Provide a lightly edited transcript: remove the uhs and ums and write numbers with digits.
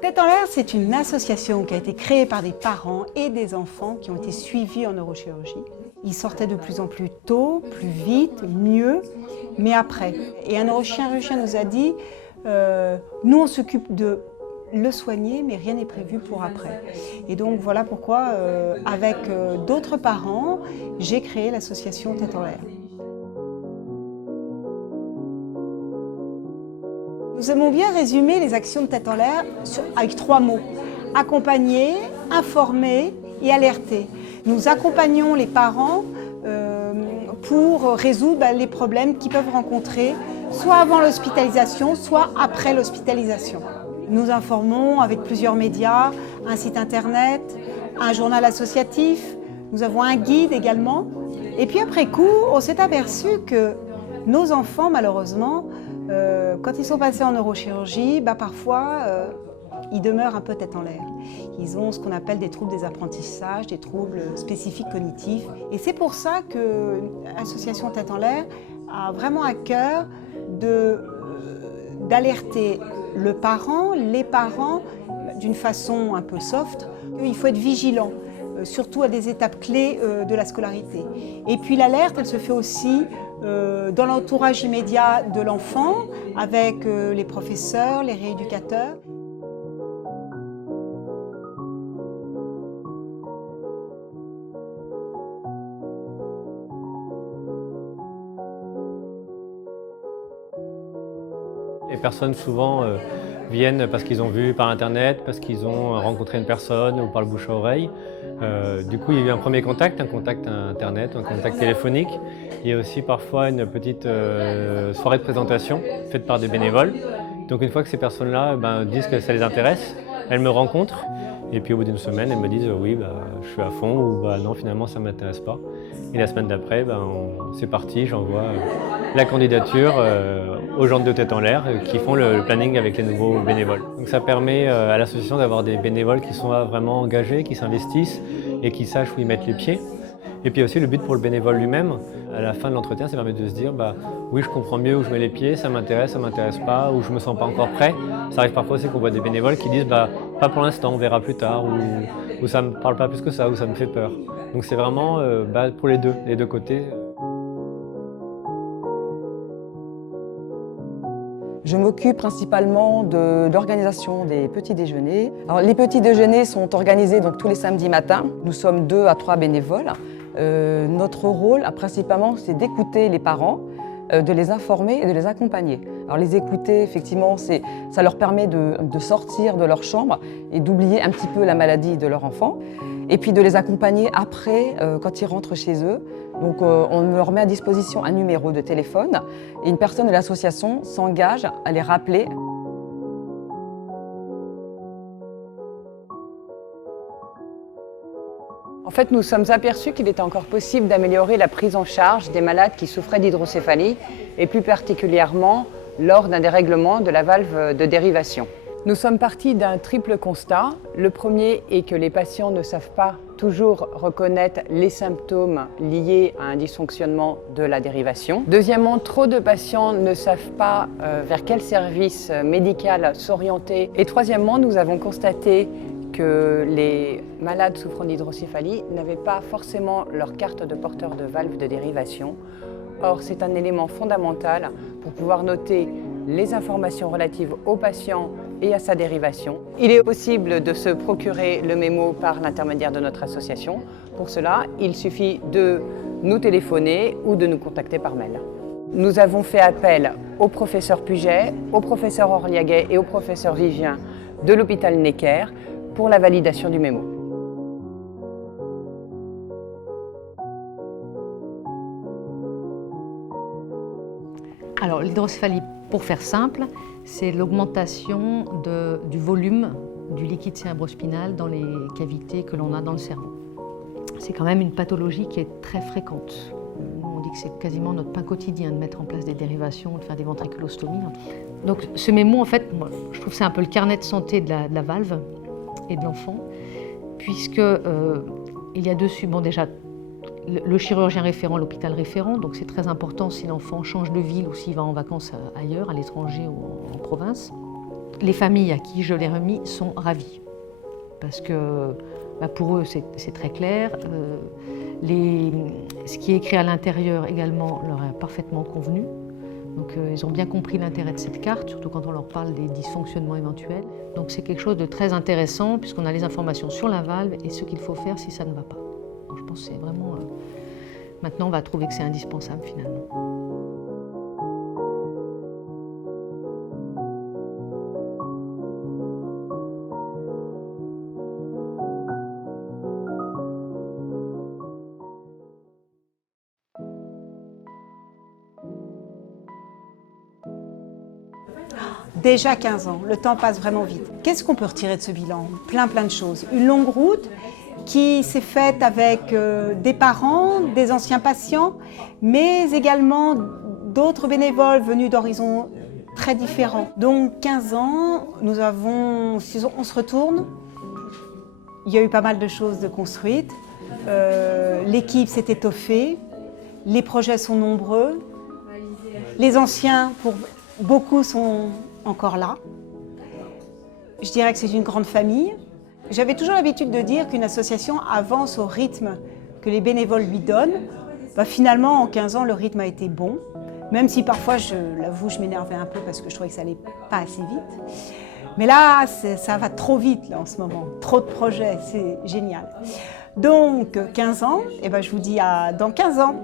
Tête en l'air, c'est une association qui a été créée par des parents et des enfants qui ont été suivis en neurochirurgie. Ils sortaient de plus en plus tôt, plus vite, mieux, mais après. Et un neurochirurgien nous a dit, nous on s'occupe de le soigner, mais rien n'est prévu pour après. Et donc voilà pourquoi, avec d'autres parents, j'ai créé l'association Tête en l'air. Nous aimons bien résumer les actions de Tête en l'air avec 3 mots. Accompagner, informer et alerter. Nous accompagnons les parents pour résoudre les problèmes qu'ils peuvent rencontrer, soit avant l'hospitalisation, soit après l'hospitalisation. Nous informons avec plusieurs médias, un site internet, un journal associatif, nous avons un guide également. Et puis après coup, on s'est aperçu que nos enfants, malheureusement, quand ils sont passés en neurochirurgie, parfois, ils demeurent un peu tête en l'air. Ils ont ce qu'on appelle des troubles des apprentissages, des troubles spécifiques cognitifs. Et c'est pour ça que l'association Tête en l'air a vraiment à cœur d'alerter le parent, les parents, d'une façon un peu soft. Il faut être vigilant, surtout à des étapes clés de la scolarité. Et puis l'alerte, elle se fait aussi dans l'entourage immédiat de l'enfant, avec les professeurs, les rééducateurs. Les personnes souvent viennent parce qu'ils ont vu par internet, parce qu'ils ont rencontré une personne ou par le bouche à oreille. Du coup, il y a eu un premier contact, un contact internet, un contact téléphonique. Il y a aussi parfois une petite soirée de présentation faite par des bénévoles. Donc une fois que ces personnes-là disent que ça les intéresse, elles me rencontrent. Et puis au bout d'une semaine, elles me disent oui, je suis à fond ou non, finalement ça ne m'intéresse pas. Et la semaine d'après, c'est parti, j'envoie la candidature aux gens de Tête en l'air qui font le planning avec les nouveaux bénévoles. Donc ça permet à l'association d'avoir des bénévoles qui sont vraiment engagés, qui s'investissent et qui sachent où ils mettent les pieds. Et puis aussi le but pour le bénévole lui-même, à la fin de l'entretien, ça permet de se dire oui, je comprends mieux où je mets les pieds, ça m'intéresse pas, ou je me sens pas encore prêt. Ça arrive parfois aussi qu'on voit des bénévoles qui disent pas pour l'instant, on verra plus tard, ou ça me parle pas plus que ça, ou ça me fait peur. Donc c'est vraiment pour les deux côtés. Je m'occupe principalement de l'organisation des petits déjeuners. Alors, les petits déjeuners sont organisés donc, tous les samedis matins. Nous sommes 2 à 3 bénévoles. Notre rôle, principalement, c'est d'écouter les parents, de les informer et de les accompagner. Alors, les écouter, effectivement, ça leur permet de sortir de leur chambre et d'oublier un petit peu la maladie de leur enfant. Et puis de les accompagner après, quand ils rentrent chez eux. Donc on leur met à disposition un numéro de téléphone et une personne de l'association s'engage à les rappeler. En fait, nous sommes aperçus qu'il était encore possible d'améliorer la prise en charge des malades qui souffraient d'hydrocéphalie et plus particulièrement lors d'un dérèglement de la valve de dérivation. Nous sommes partis d'un triple constat. Le premier est que les patients ne savent pas toujours reconnaître les symptômes liés à un dysfonctionnement de la dérivation. Deuxièmement, trop de patients ne savent pas vers quel service médical s'orienter. Et troisièmement, nous avons constaté que les malades souffrant d'hydrocéphalie n'avaient pas forcément leur carte de porteur de valve de dérivation. Or, c'est un élément fondamental pour pouvoir noter les informations relatives au patient et à sa dérivation. Il est possible de se procurer le mémo par l'intermédiaire de notre association. Pour cela, il suffit de nous téléphoner ou de nous contacter par mail. Nous avons fait appel au professeur Puget, au professeur Orliaguet et au professeur Vivien de l'hôpital Necker pour la validation du mémo. Alors l'hydrocéphalie, pour faire simple, c'est l'augmentation du volume du liquide cérébrospinal dans les cavités que l'on a dans le cerveau. C'est quand même une pathologie qui est très fréquente. On dit que c'est quasiment notre pain quotidien de mettre en place des dérivations, de faire des ventriculostomies. Donc ce mémo, en fait, moi, je trouve que c'est un peu le carnet de santé de la valve et de l'enfant, puisque il y a dessus, déjà, le chirurgien référent, l'hôpital référent, donc c'est très important si l'enfant change de ville ou s'il va en vacances ailleurs, à l'étranger ou en province. Les familles à qui je l'ai remis sont ravies parce que pour eux c'est très clair. Ce qui est écrit à l'intérieur également leur a parfaitement convenu. Donc ils ont bien compris l'intérêt de cette carte, surtout quand on leur parle des dysfonctionnements éventuels. Donc c'est quelque chose de très intéressant puisqu'on a les informations sur la valve et ce qu'il faut faire si ça ne va pas. Donc, je pense que c'est vraiment... maintenant on va trouver que c'est indispensable finalement. Déjà 15 ans, le temps passe vraiment vite. Qu'est-ce qu'on peut retirer de ce bilan? Plein de choses. Une longue route qui s'est faite avec des parents, des anciens patients, mais également d'autres bénévoles venus d'horizons très différents. Donc 15 ans, on se retourne, il y a eu pas mal de choses de construites, l'équipe s'est étoffée, les projets sont nombreux, les anciens, pour beaucoup, sont encore là. Je dirais que c'est une grande famille. J'avais toujours l'habitude de dire qu'une association avance au rythme que les bénévoles lui donnent. Finalement, en 15 ans, le rythme a été bon, même si parfois, je l'avoue, je m'énervais un peu parce que je trouvais que ça n'allait pas assez vite. Mais là, ça va trop vite là, en ce moment. Trop de projets, c'est génial. Donc, 15 ans, je vous dis dans 15 ans.